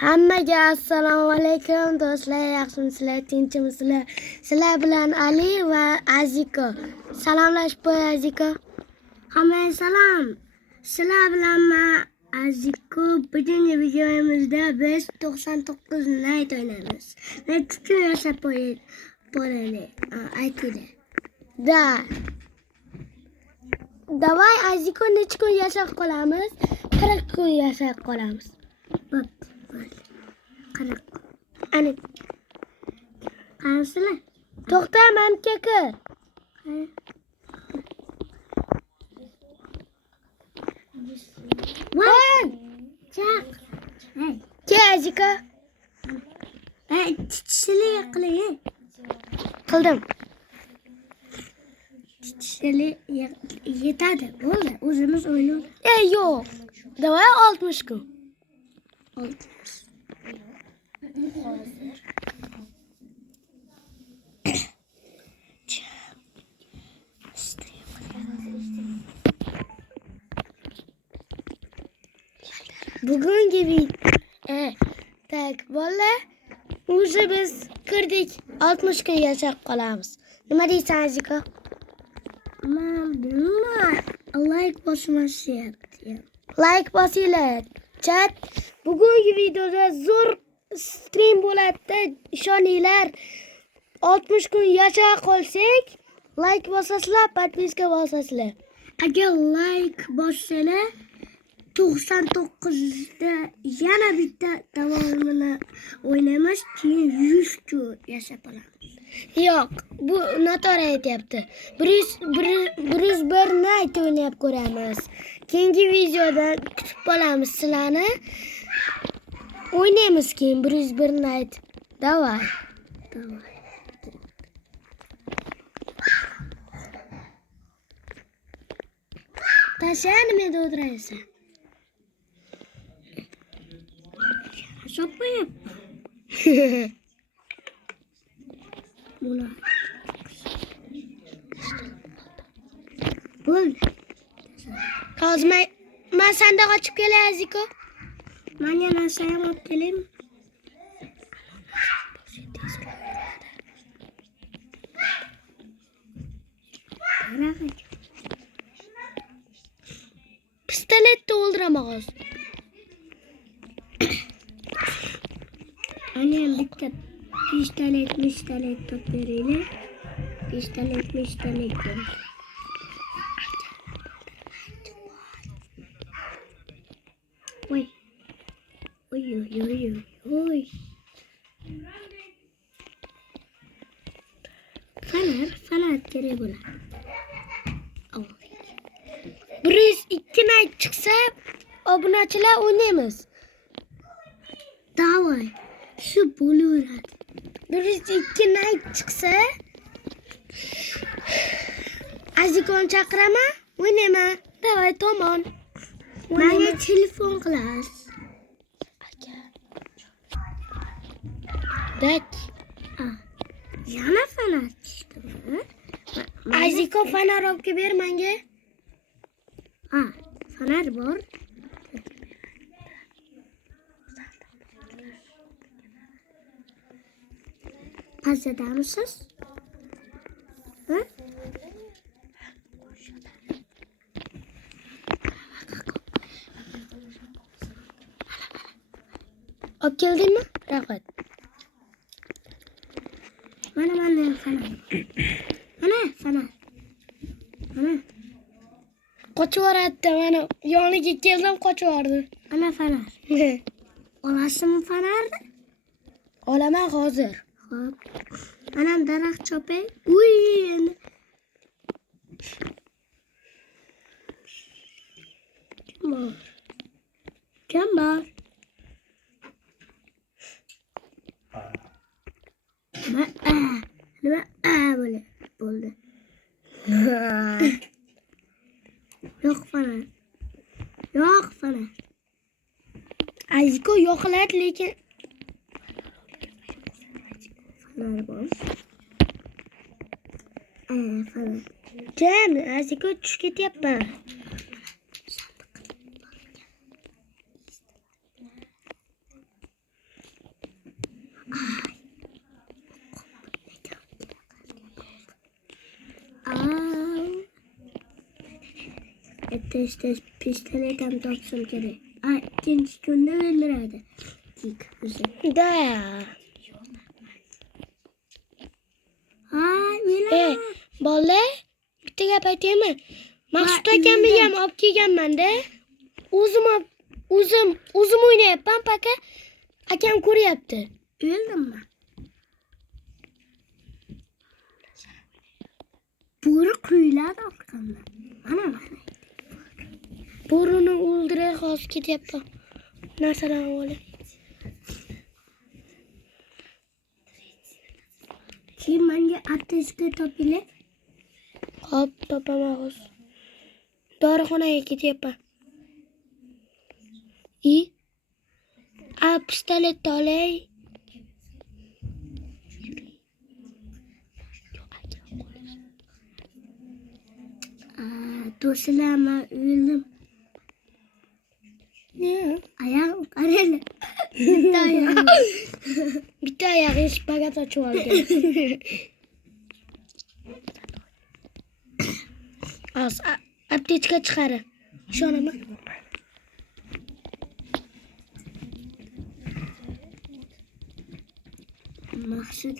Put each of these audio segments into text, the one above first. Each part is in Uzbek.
Hammaga assalomu alaykum do'stlar, yaxshimisizlar, tinchmisizlar? Sizlar bilan Ali va Aziko. Salomlashib qo'y Aziko. Hammaga salom. Sizlar bilan men Aziko. Bugungi videomizda biz 99 night o'ynaymiz. Necha kun yashab bo'laylik? Aytinglar. Davay Aziko necha kun yashab qolamiz? 40 kun yashab qolamiz. Bo'pti. 40. Ani qarasizlar. to'xta, menga kir. Voy! Chaq. Ke Aziko. Tishli qiling. Qildim. Tishli yetadi. Bo'ldi, o'zimiz o'ynaymiz. Yo'q. Davay 60 kun. Bugungi tak bola o'zi biz kirdik 60 kun yashab qolamiz. Nima deysan Aziko? Men bilmayman. Like bosmashyapti. Like bosinglar. Chat. Bugungi videoda zo'r stream bo'ladi. Ishoninglar. 60 kun yashab qolsak, like bosasizlar, podpiska bosasizlar. Agar like bossanglar 99da yana bitta davomini o'ynaymiz, keyin 100 kun yashab olamiz. Yo'q, bu noto'g'ri aytyapti. 101 night o'ynab ko'ramiz. Keyingi videoda kutib qolamiz sizlarni. O'ynaymiz keyin 101 night. Davay. Tasha nima o'tiraysan? Sopayım. Buna. Bul. Hozir men senda qochib kelay Aziko. Men yana sayam olib kelaymi? Pistoletni o'ldiraman hozir. Annem bitta pistolet top beraylik. Pistolet. Oy. Fener kerak bo'ladi. 102 night chiqsa, obunachilar o'ynaymiz. Davay. Shu bo'laveradi. 102 night chiqsa, Azikoni chaqiraman, o'ynayman. Davay tomon. Menga telefon qilasiz. Dak. Yana fener chiqdi. Aziko fener olib ber menga. Fener bor. Pazadamisiz? Olib keldingmi? Rahmat. Mana fener. Fener. Qochib yuboradi, mana yoniga keldim, qochib yubordi. Ana fener. Olasizmi fenerni? Olaman hozir. Xo'p. Anam daraxt chopay. Uy, endi. Kim bor? Nima? Bo'ldi. Yo'q fener. Aziko yo'qiladi, lekin fener bor. Fener. Jan, Aziko tushib ketyapman. tez pistolet ham topsam kerak. Ikkinchi kunda o'ldiradi. Da. O'ladi. Bola, bitta gap aytaymi? Maqsud akamni ham olib kelganman-da. O'zim o'ynayapman, paka. Akam ko'ryapti. O'ldimmi? Bo'ri quyiladi orqamdan. Mana. Bo'rini o'ldiray hozir ketyapman. Narsalarni olib. Keyin menga aptechka topinglar. Hop, topaman hozir. Dorixonaga ketyapman. Pistolet olay. Do'stlar, men o'ldim. Ne? Ayağım kareli. Bitta oyog'i shpagat ochib olgan. Aptechka chiqari. Ishonaman. Maqsud.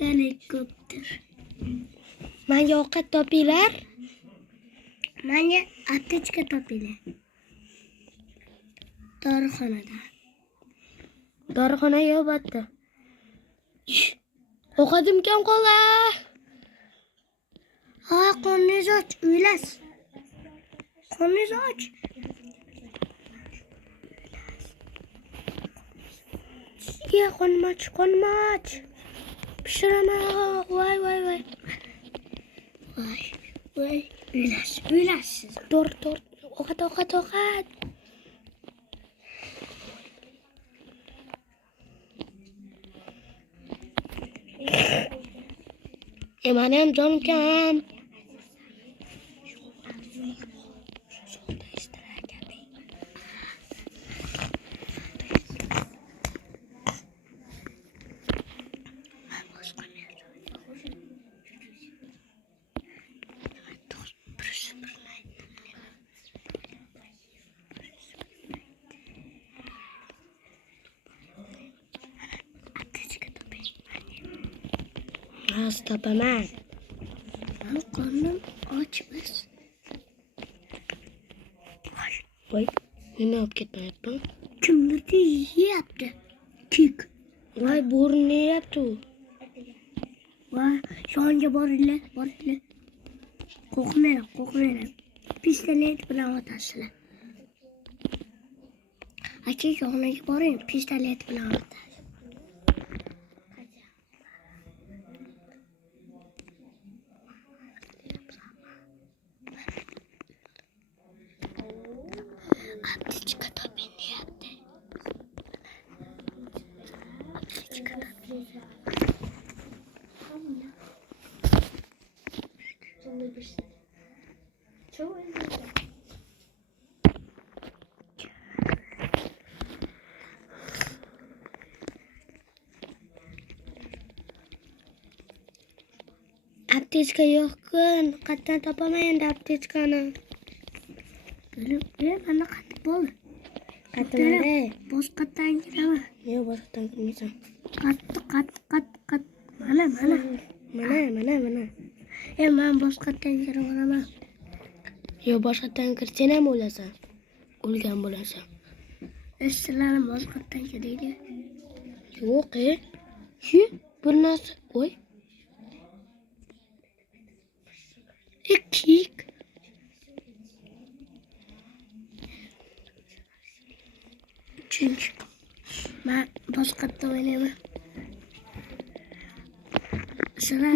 Helikopter. Menga ovqat topinglar. Menga aptechka topinglar. Dorixona yo'q bitta. Ovqatim kam qoldi. Qo'ningiz och, o'ylasiz. Qo'ningiz och. Qo'nmach. Pishiraman. Voy. O'ylasiz. To'rt. Ovqat. Mani ham jonim kam. Hozir topaman. Men qornim ochmas. Voy, nima olib ketmayapman? Kimdir yeyapti. Kik. Voy, bo'rini yeyapti u. Voy, yonga boringlar. Qo'rqmanglar. Pistolet bilan otasizlar. Aka, yoniga boring, pistolet bilan otasiz. Aptechka toping deyapti. Aptechka yo'q-ku. Qatdan topaman endi aptechkani. Mana qatib bo'ldi. Qatmanda. Boshqatdan kiraman. Yo'q, boshqatdan kirmaysan. Qat. Mana. Mana. Men boshqatdan kiraveraman. Yo'q, boshqatdan kirsang ham o'lasan. O'lgan bo'lasan. Sizlarni boshqatdan kiringlar. Yo'q, Shu bir narsa. Voy. Kik. Chunki men boshqatda o'ynayman.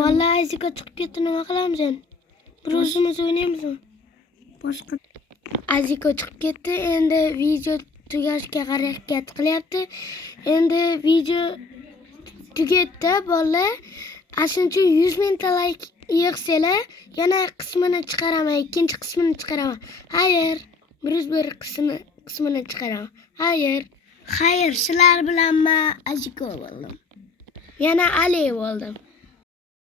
Vallahi Azika chiqib ketdi, nima qilamiz endi? Bir o'zimiz o'ynaymizmi? Boshqa Azika chiqib ketdi, endi video tugashga harakat qilyapti. Endi video tugatdi, bolalar. Ashuncha 100 mingta like yig'sanglar, yana qismini chiqaraman, ikkinchi qismini chiqaraman. Hayır, bir qismini chiqaraman. Hayır, sizlar bilan men Azika bo'ldim. Yana Ali bo'ldim.